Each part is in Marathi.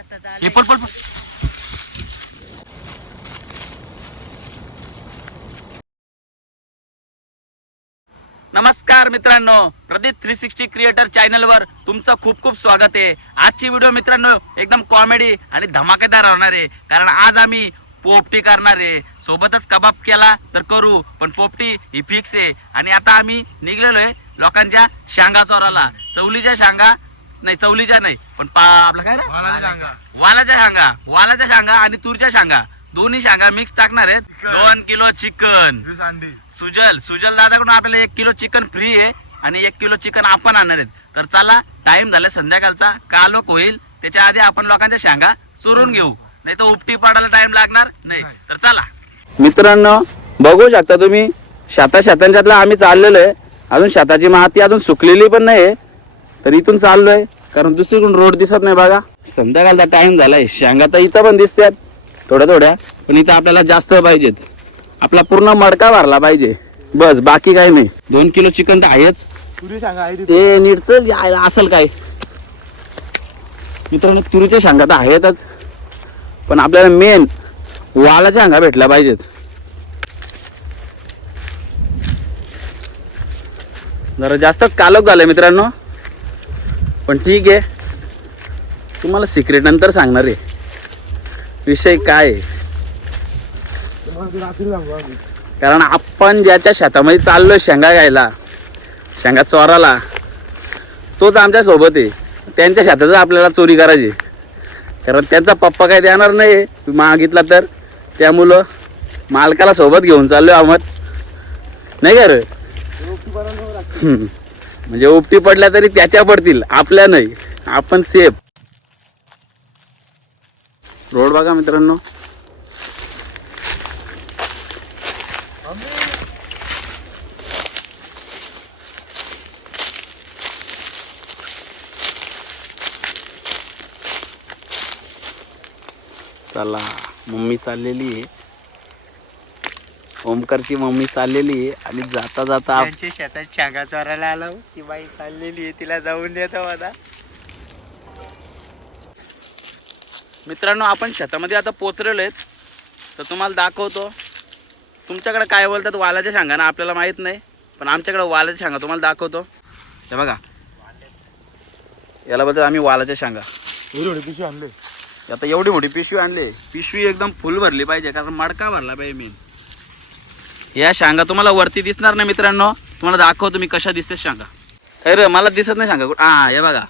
हे आले. पळ नमस्कार मित्रांनो प्रदीप थ्री सिक्स्टी क्रिएटर चॅनलवर तुमचं खूप खूप स्वागत आहे. आजची व्हिडिओ मित्रांनो एकदम कॉमेडी आणि धमाकेदार होणार आहे. कारण आज आम्ही पोपटी करणार आहे. सोबतच कबाब केला तर करू पण पोपटी ही फिक्स आहे. आणि आता आम्ही निघलेलो आहे लोकांच्या शांगा चोराला. चवलीच्या शांगा नाही चवलीच्या नाही पण पा आपलं काय? वालाच्या शांगा वालाच्या शांगा आणि तुरच्या शांगा दोन्ही शांगा मिक्स टाकणार आहेत. दोन किलो चिकन सुजल सुजल दादाकडून आपल्याला एक किलो चिकन फ्री आहे आणि एक किलो चिकन आपण आणणार आहेत. तर चला टाइम झाला संध्याकाळचा. कालोक होईल? त्याच्या आधी आपण लोकांच्या शांगा चोरून घेऊ. नाही तर उपटी पडायला टाइम लागणार नाही. तर चला. मित्रांनो बघू शकता तुम्ही शेता शेतांच्यातला आम्ही चाललेलो आहे. अजून शेताची माती अजून सुकलेली पण नाही तर इथून चाललोय कारण दुसरीकडून रोड दिसत नाही बघा. संध्याकाळचा टाइम झालाय शेंगा तर इथं पण दिसतात थोड्या थोड्या पण इथं आपल्याला जास्त पाहिजेत. आपला पूर्ण मडका भरला पाहिजे. बस बाकी काही नाही. दोन किलो चिकन तर आहेच. ते नीटच असेल काय? मित्रांनो तुरीच्या शेंगा तर आहेतच. पण आपल्याला मेन वालाच्या शेंगा भेटल्या पाहिजेत. जरा जास्तच कालक झालंय मित्रांनो. पण ठीक आहे. तुम्हाला सिक्रेट नंतर सांगणार आहे. विषय काय आहे? कारण आपण ज्याच्या शेतामध्ये चाललोय शेंगा घ्यायला शेंगा चोराला तोच आमच्यासोबत आहे. त्यांच्या शेतातच आपल्याला चोरी करायची कारण त्यांचा पप्पा काही देणार नाही मागितला तर. त्या मुलं मालकाला सोबत घेऊन चाललोय आम्हाला नाही का रे? म्हणजे उपटी पडल्या तरी त्याच्या पडतील आपल्या नाही. आपण सेफ रोड बघा मित्रांनो. चला मम्मी चाललेली आहे. ओमकारची मम्मी चाललेली आहे आणि जाता जाता आप- त्यांच्या शेतात शांगा चोरायला आलो. ती बाई चाललेली आहे तिला जाऊन देतो आता. मित्रांनो आपण शेतामध्ये आता पोचलेलो आहेत. तर तुम्हाला दाखवतो. तुमच्याकडे काय बोलतात वालाच्या शांगाना आपल्याला माहीत नाही. पण आमच्याकडे वालाच्या शांगा तुम्हाला दाखवतो. हे बघा. याला बोलतात आम्ही वालाच्या शांगा. आता एवढी मोठी पिशवी आणली. पिशवी एकदम फुल भरली पाहिजे कारण मडका भरला पाहिजे मेन या शांगा तुम्हाला वरती दिसणार नाही मित्रांनो. तुम्हाला दाखवतो मी कशा दिसते शांगा. खरं मला दिसत नाही सांगा कुठं हां हे बघा.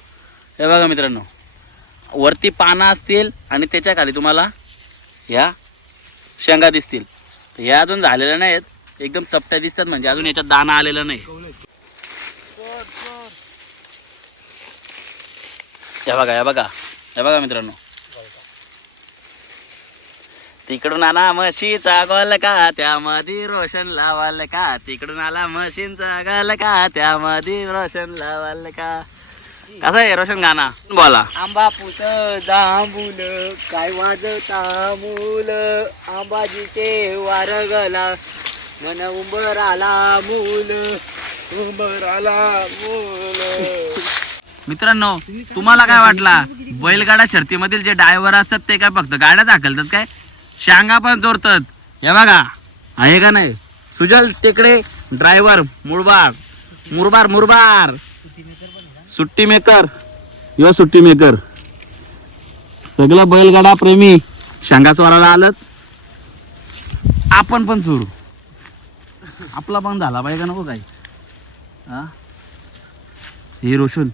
हे बघा मित्रांनो. वरती पानं असतील आणि त्याच्याखाली तुम्हाला ह्या शेंगा दिसतील. ह्या अजून झालेल्या नाहीत. एकदम चपट्या दिसतात म्हणजे अजून याच्यात दाना आलेला नाही. हे बघा हे बघा. हे बघा मित्रांनो. तिकडून आला म्हशीचा गोल का? त्यामध्ये रोशन लावाल का? तिकडून आला म्हशींचा गोल का? त्यामध्ये रोशन लावाल का? कसं आहे रोशन गाणं? बोला. आंबा पुस जांभूल काय वाजता मूल आंबाजीचे वार गला मन उंबर आला मूल उंबर आला मूल. मित्रांनो तुम्हाला काय वाटला? बैलगाडा शर्तीमधील जे ड्रायव्हर असतात ते काय फक्त गाड्या दाखलतात काय? शांगा पण चोरतात हे बघा. आहे का नाही? सुजल तिकडे ड्रायव्हर मुरबार मुरबार मुरबार सुट्टी मेकर यो सुट्टी मेकर सगळं बैलगाडा प्रेमी शांगा स्वराला आलत. आपण पण चोरू आपला पण झाला पाहिजे का नको काही? हा? हे रोशन.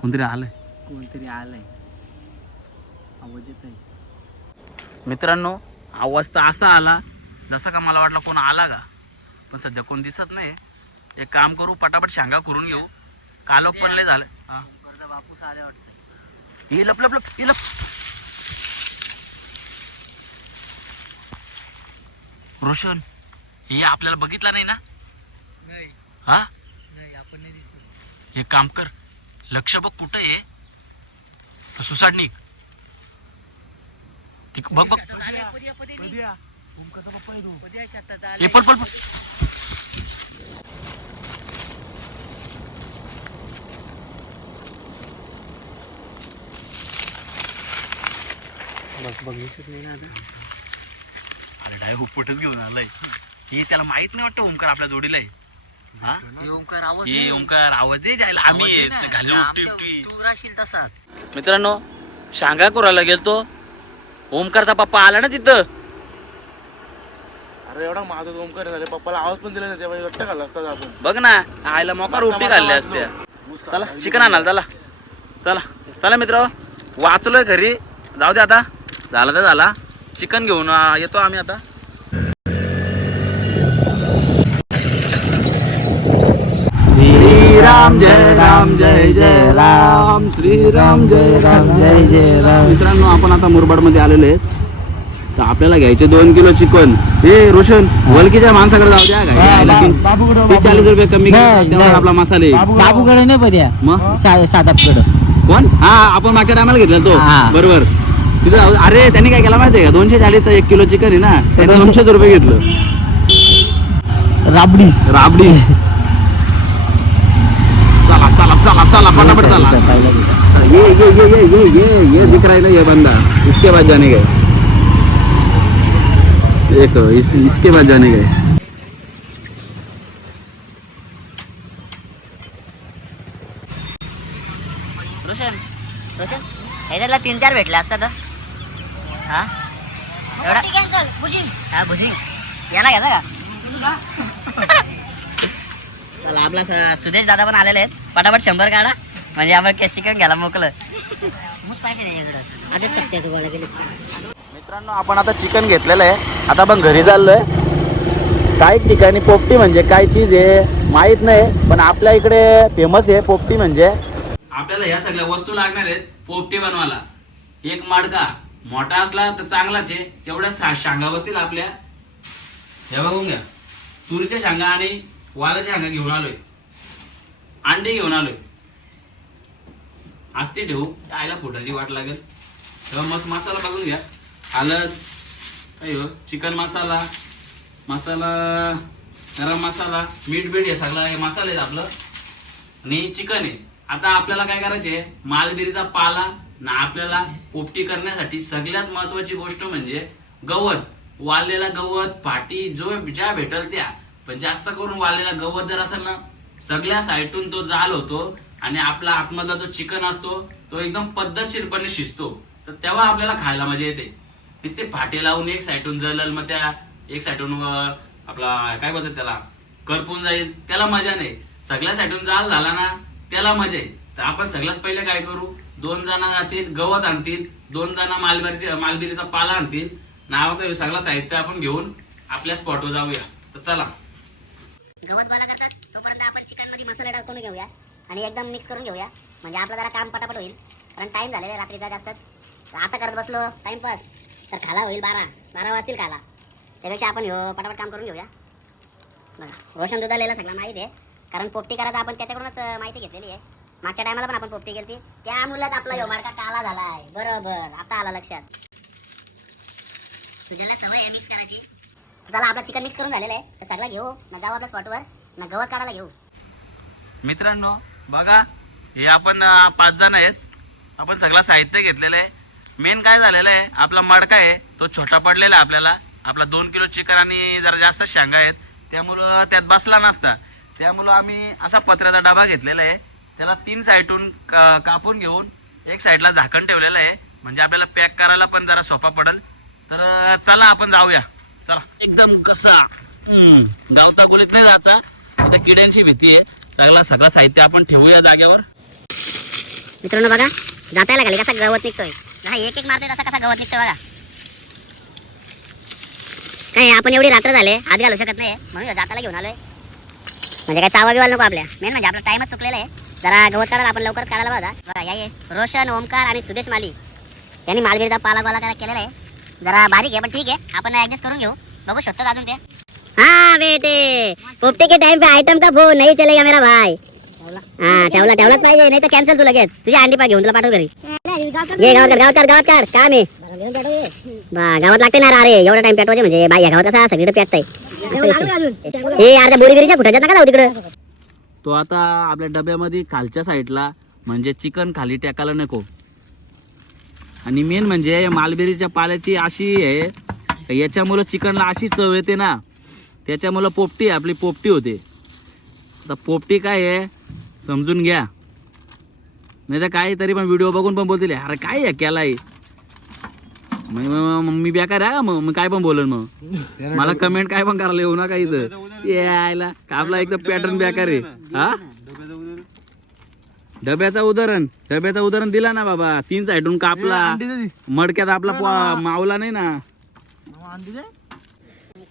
कोणतरी आलंय. कोणतरी आलंय. आवाज येत आहे मित्रांनो आवाज तर असा आला जसा का मला वाटलं कोण आला का? पण सध्या कोण दिसत नाही. एक काम करू पटापट शांगा करून घेऊ. कालोक पण लय झालं. हा. बापूस आले वाटतं हे लप लप लप हे लप. रोशन हे आपल्याला बघितलं नाही ना? नाही. हा? नाही आपण नाही हे काम कर लक्ष बघ कुठं आहे. सुसाट निघ. बघ बघ अरे डाय हुपटच घेऊन आलाय. हे त्याला माहीत नाही वाटतं ओमकार आपल्या जोडीला ओंकार आवाज हे ओमकार आवाज दे जायला आम्ही घालू मित्रांनो सांगा कुराला गेलतो. ओमकारचा पप्पा आला ना तिथं? अरे एवढा माझा ओमकार झाले पप्पाला आवाज पण दिला नाही तेव्हा रट्टा घालला असता आपण बघ ना आईला मोकार उपटी घालल्या असत्या. चला चिकन आणाल चला. चला चला मित्र वाचलोय घरी. जाऊ दे आता. झाला तर झाला. चिकन घेऊन येतो आम्ही आता. श्रीराम जय राम जय जय राम. श्रीराम जय राम जय जय राम. मित्रांनो आपण आता मुरबाडमध्ये आलेलो आहेत. तर आपल्याला घ्यायचे दोन किलो चिकन. हे रोशन वलकीच्या माणसाकडे जाऊ द्या. तीस चाळीस रुपये कमी आपला मसाले बाबूकडे नाही पद्या मग? सातापकडे. कोण? हा आपण मागच्या टायमाला घेतला तो. बरोबर. तिथं जाऊ- अरे त्यांनी काय केलं माहितीये का? दोनशे चाळीसचा एक किलो चिकन आहे ना. त्यांनी दोनशेच रुपये घेतलं. राबडी राबडी चला चला फटाफट चला ये ये ये ये ये ये ये दिख रहा है ना ये बंदा. इसके बाद जाने गए. देखो इस, इसके बाद जाने गए. रोशन रोशन ह्याच्यातला तीन चार भेटले असतात हा? एवढा? हा भुजी याला घ्यायचा का चला आपला स- सुदेश दादा पण आलेले आहेत. पटापट शंभर काढा. म्हणजे आपण चिकन घ्यायला मोकलं. गोळा मित्रांनो आपण आता चिकन घेतलेलं आहे. आता आपण घरी चाललोय. काही ठिकाणी पोपटी म्हणजे काय चीज आहे माहीत नाही पण आपल्या इकडे फेमस आहे पोपटी म्हणजे. आपल्याला या सगळ्या वस्तू लागणार आहेत पोपटी बनवायला. एक माडका मोठा असला तर चांगलाच आहे. तेवढ्याच शा- शांगा बसतील आपल्या. हे बघून घ्या. तुरीच्या शांगा आणि वालाच्या हांगा घेऊन आलोय. अंडे घेऊन आलोय. असते ठेवू. आयला फुटाची वाट लागेल. तेव्हा मस्त मसाला बघून घ्या. आलं हो चिकन मसाला मसाला गरम मसाला मीठ बीठ हे सगळं हे मसाला आहेत आपलं. आणि चिकन आहे. आता आपल्याला काय करायचे मालगिरीचा पाला ना आपल्याला पोपटी करण्यासाठी सगळ्यात महत्वाची गोष्ट म्हणजे गवत. वाळलेला गवत पाटी जो ज्या भेटल त्या. पण जास्त करून वाळलेला गवत जर असेल ना सगळ्या साईटून तो जाल होतो आणि आपला आतमधला जो चिकन असतो तो एकदम पद्धतशीरपणे शिजतो. तर तेव्हा आपल्याला खायला मजा येते. नुसते फाटे लावून एक साईडून जळल मग त्या एक साईडून आपला काय बोलतात त्याला करपून जाईल त्याला मजा नाही. सगळ्या साईडून जाल झाला ना त्याला मजा आहे. तर आपण सगळ्यात पहिले काय करू दोन जण जातील गवत आणतील दोन जण मालबारी मालबिरीचा पाला आणतील. नाव काय सगळं साहित्य आपण घेऊन आपल्या स्पॉटवर जाऊया. तर चला. गवत गोळा करतात तोपर्यंत आपण चिकनमध्ये मसाले टाकून घेऊया आणि एकदम मिक्स करून घेऊया. म्हणजे आपलं जरा काम पटापट होईल. कारण टाइम झालेला रात्रीचा जास्त. आता करत बसलो टाइमपास तर खाला होईल बारा. बारा वाजतील खाला. त्यापेक्षा आपण हो पटापट काम करून घेऊया. बघा रोशन दुधालेला सगळं माहिती आहे. कारण पोपटी करायचं आपण त्याच्याकडूनच माहिती घेतलेली आहे. मागच्या टायमाला पण आपण पोपटी केली त्यामुळेच आपला ह्यो माडका काला झालाय. बरोबर. आता आला लक्षात. तुझ्याला सवय आहे मिक्स करायची. झाला आपला चिकन मिक्स करून झालेला आहे. तर सगळं घेऊ. ना जाऊ आपल्या स्पॉटवर ना गवत काढायला घेऊ. मित्रांनो बघा हे आपण अं, पाच जण आहेत. आपण सगळं साहित्य घेतलेलं आहे. मेन काय झालेलं आहे आपला मडका आहे तो छोटा पडलेला आहे आपल्याला. आपला दोन किलो चिकन आणि जरा जास्त शेंगा आहेत. त्यामुळं त्यात बसला नसता. त्यामुळं आम्ही असा पत्र्याचा डबा घेतलेला आहे. त्याला तीन साईडून का कापून घेऊन एक साईडला झाकण ठेवलेलं आहे. म्हणजे आपल्याला पॅक करायला पण जरा सोपा पडेल. तर अं, चला आपण जाऊया. चला एकदम कसा गावता गोलीत नाही जायचा. आता किड्यांची भीती आहे. चांगला सगळं साहित्य आपण ठेवूया जागेवर. मित्रांनो बघा जातायला खाली कसा गवत निघतोय? हा एक एक मारते तसा कसा गवत निघतोय बघा. काय आपण एवढी रात्र झाले हात घालू शकत नाही. म्हणून जाताला घेऊन आलोय. म्हणजे काय चावा बिवाल नको आपल्या. मेन म्हणजे आपला टाइमच चुकलेला आहे. जरा गवत काढायला आपण लवकरच काढायला बघा. बघा या ये. रोशन ओमकार आणि सुदेश माली. यांनी मालवीरचा पाला गोला करायला केलेला आहे. जरा बारीक आहे पण ठीक आहे. आपण ऍडजस्ट करून घेऊ. बघू शकतो अजून ते. हाँ बेटे. पोपटे के टाइम पे आइटम का फोन नहीं चलेगा मेरा भाई. हा ठेवला ठेवलाच पाहिजे. नाही तर कॅन्सल तू लगेच. तुझी अंडी पा घेऊन तुला पाठव घरी. घे गावात कर गावात कर गावात कर. काम आहे. बा गावात लागते ना रे अरे. एवढा टाइम पेटवायचे म्हणजे बाई या गावात कसा सगळीकडे पेटताय. हे अर्ध्या बोरी बिरीच्या फुटाच्या नका जाऊ तिकडे. तो आता आपल्या डब्यामध्ये खालच्या साईडला म्हणजे चिकन खाली टाकायला नको. आणि मेन म्हणजे या मालबेरीच्या पाल्याची अशी आहे याच्यामुळं चिकनला अशी चव येते ना त्याच्यामुळं पोपटी आपली पोपटी होते. आता पोपटी काय आहे समजून घ्या. नाही तर काही तरी पण व्हिडिओ बघून पण बोलतील अरे काय आहे केलाय? मग मी बेकार आहे मग मग काय पण बोलन मग. मला कमेंट काय पण करायला येऊ नका इथं. यायला. आपला एकदम पॅटर्न बेकार आहे. हा? डब्याचा उदाहरण डब्याचा उदाहरण दिला ना बाबा. तीन साईडून कापला. मडक्यात आपला मावला नाही ना.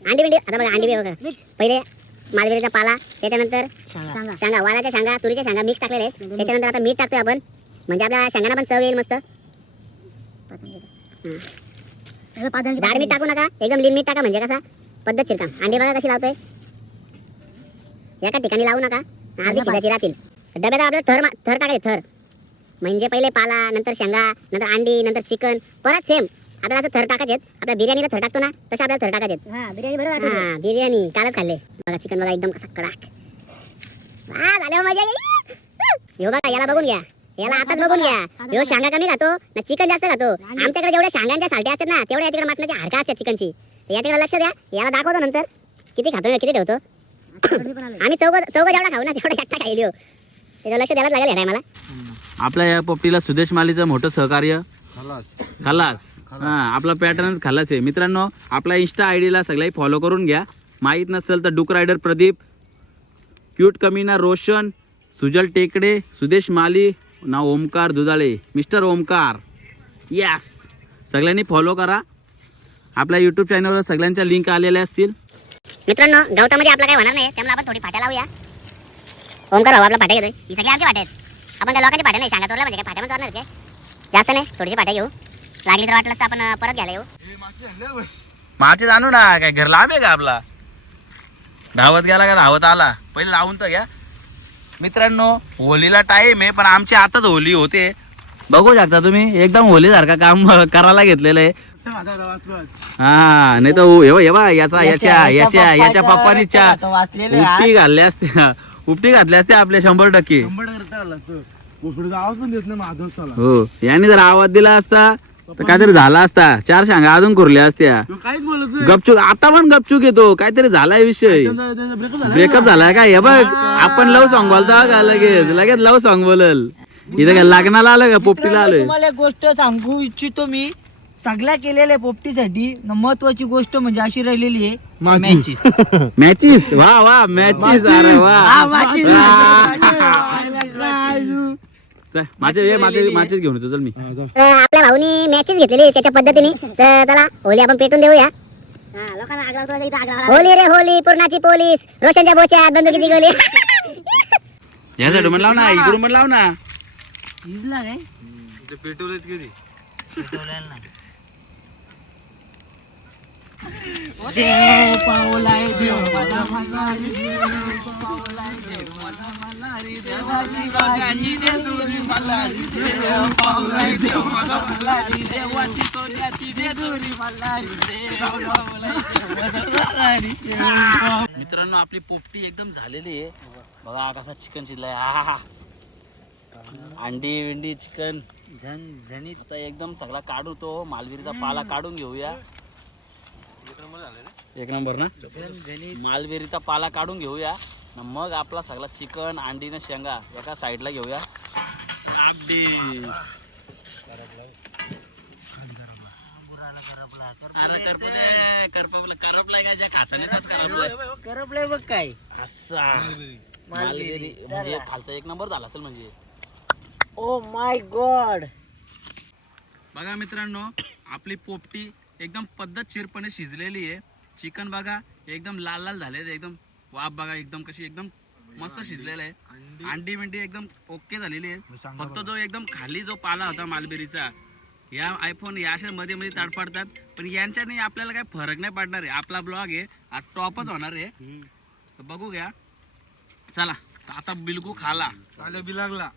अंडी बिंडी आता बघा अंडी बी बघा. पहिले मालवेलीचा पाला त्याच्यानंतर शेंगा. वालाच्या शेंगा तुरीच्या शेंगा मिक्स टाकलेले आहेत. त्याच्यानंतर आता मीठ टाकतोय आपण. म्हणजे आपल्या शेंगांना पण चव येईल मस्त. जाड मीठ टाकू नका. एकदम लीन मीठ टाका म्हणजे कसा? पद्धतशीर काम. अंडी बघा कशी लावतोय. एका ठिकाणी लावू नका. अर्धी शिजाची राहतील. डब्यात आपल्याला थर थर टाकायचे थर. म्हणजे पहिले पाला नंतर शेंगा नंतर अंडी नंतर चिकन परत सेम आपल्याला असं थर टाकायचे आपल्या बिर्याणीला थर टाकतो ना तसे आपल्याला थर टाकायचे हा बिर्याणी कालच खाल्ले. बघा चिकन बघा एकदम कसा कडक. झाले मजा. बघा याला बघून घ्या. याला आताच बघून घ्या. ह्यो शांगा कमी खातो ना चिकन जास्त खातो. आमच्याकडे जेवढ्या शांगांच्या सालट्या असतात ना तेवढ्या याच्याकडे मटणाच्या हाडका असतात चिकनची. याच्याकडे लक्ष द्या. याला दाखवतो नंतर. किती खातो किती ठेवतो. आम्ही चौघ चौघ जेवढा खाऊ ना तेवढा एकटा खाईल. त्याचं लक्ष द्यायलाच लागेल ह्या मला आपल्या या पोपटीला सुदेश मालीचं मोठं सहकार्य. खलास. हा आपला पॅटर्न खलास आहे. मित्रांनो आपला इन्स्टा आय डीला सगळ्याही फॉलो करून घ्या. माहीत नसेल तर डुक रायडर प्रदीप क्यूट कमीना रोशन सुजल टेकडे सुदेश माली ना ओमकार दुधाळे मिस्टर ओमकार. यस सगळ्यांनी फॉलो करा. आपल्या यूट्यूब चॅनलवर सगळ्यांच्या लिंक आलेल्या असतील. मित्रांनो गवतामध्ये आपला काय होणार नाही त्यामुळे आपण थोडी फाट्या लावूया. ओमकार भाऊ आपला फाट्या घेतोय. ही सगळी आमची फाट्या आहेत. आपण त्या लोकांची फाट्या नाही सांगा तोरला म्हणजे काय चोरणार काय? जास्त नाही थोडीशी फाट्या घेऊ. लागली तर वाटलं तर आपण परत घ्यायला येऊ. माचे जाणू ना काय घर लांब आहे का आपला? धावत गेला का धावत आला. पहिले लावून तर घ्या. मित्रांनो होलीला टाइम आहे पण आमची आताच होली होते. बघू शकता तुम्ही एकदम होलीसारखं काम करायला घेतलेलं आहे. हा नाही तर हेवा हेवा याचा याच्या याच्या याच्या पप्पानी च्या उपटी घालल्या असत्या उपटी घातल्या असत्या आपल्या शंभर टक्के. कोसडीचा आवाज पण देत नाही माझा चला हो. याने जर आवाज दिला असता तर काहीतरी झाला असता. चार शांगा अजून कुरल्या असत्या. तो काहीच बोलत नाही. गपचूक आता पण गपचूक येतो. काहीतरी झालाय विषय. ब्रेकअप झाला ब्रेकअप झालाय का हे बघ आपण लव सॉंग बोलतो का? लगेच लगेच लव सॉंग बोलल. इथं काय लग्नाला आलं का? पोपटीला आलोय. तुम्हाला एक गोष्ट सांगू इच्छितो मी. सगळ्या केलेल्या पोपटीसाठी महत्वाची गोष्ट म्हणजे अशी राहिलेली आहे मॅचेस. मॅचीस. वा वा मॅचीस. अरे वा. चल, माझे ये माझे माझेच घेऊन येतो चल मी. तर आपल्या भाऊनी मॅचेस घेतलेली त्याच्या पद्धतीने. तर त्याला होली आपण पेटून देऊया. होली रे होली पूर्णाची पोलीस. रोशनच्या बोच्यात बंदुकीची गोली लाव ना इकडून लाव ना. काय? पेटवलेत कधी देव पावलाय देव मला मल्हारी देव पावलाय देव मला मल्हारी देवाची गाण्याची देजुरी मल्हारी देव पावलाय देव मला मल्हारी देवाची सोन्याची देजुरी मल्हारी देव पावलाय देव मला मल्हारी देव पावलाय. मित्रांनो आपली पोपटी एकदम झालेली आहे. बघा कसा चिकन शिजलाय. आहा अंडी विंडी चिकन. झणझणीत आता एकदम सगळा काढू तो. मालविरीचा पाला काढून घेऊया. एक नंबर ना? मालबेरीचा पाला काढून घेऊया. न मग आपला सगळा चिकन अंडी न शेंगा एका साईडला घेऊया. करपलंय बघ काय. असा. मालबेरी. म्हणजे खालचा एक नंबर झाला असेल म्हणजे. ओ माय गॉड बघा मित्रांनो आपली पोपटी एकदम पद्धतशीरपणे शिजलेली आहे. चिकन बघा एकदम लाल लाल झाले एकदम वाफ बघा एकदम कशी एकदम मस्त शिजलेलं आहे. अंडी. बिंडी एकदम ओके झालेली आहे. फक्त जो एकदम खाली जो पाला होता मालबेरीचा या आयफोन या अशा मध्ये मध्ये ताडपाडतात पण यांच्याने आपल्याला काही फरक नाही पडणार आहे. आपला ब्लॉग आहे हा टॉपच होणार आहे. तर बघू घ्या. चला आता बिलकू खाला. आलं बी लागला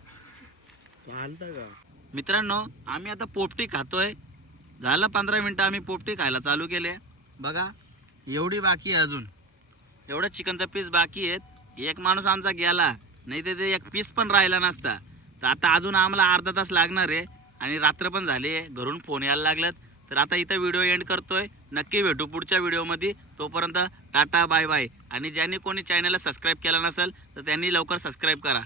मित्रांनो आम्ही आता पोपटी खातोय. झालं पंधरा मिनटं आम्ही पोपटी खायला चालू केले. बघा एवढी बाकी आहे अजून. एवढं चिकनचा पीस बाकी आहेत. एक माणूस आमचा गेला. नाही तर ते एक पीस पण राहिला नसता. तर आता अजून आम्हाला अर्धा तास लागणार आहे. आणि रात्र पण झाली आहे. घरून फोन यायला लागलात. तर आता इथं व्हिडिओ एंड करतोय. नक्की भेटू पुढच्या व्हिडिओमध्ये तोपर्यंत टाटा बाय बाय आणि ज्यांनी कोणी चॅनलला सबस्क्राईब केला नसेल तर त्यांनी लवकर सबस्क्राईब करा.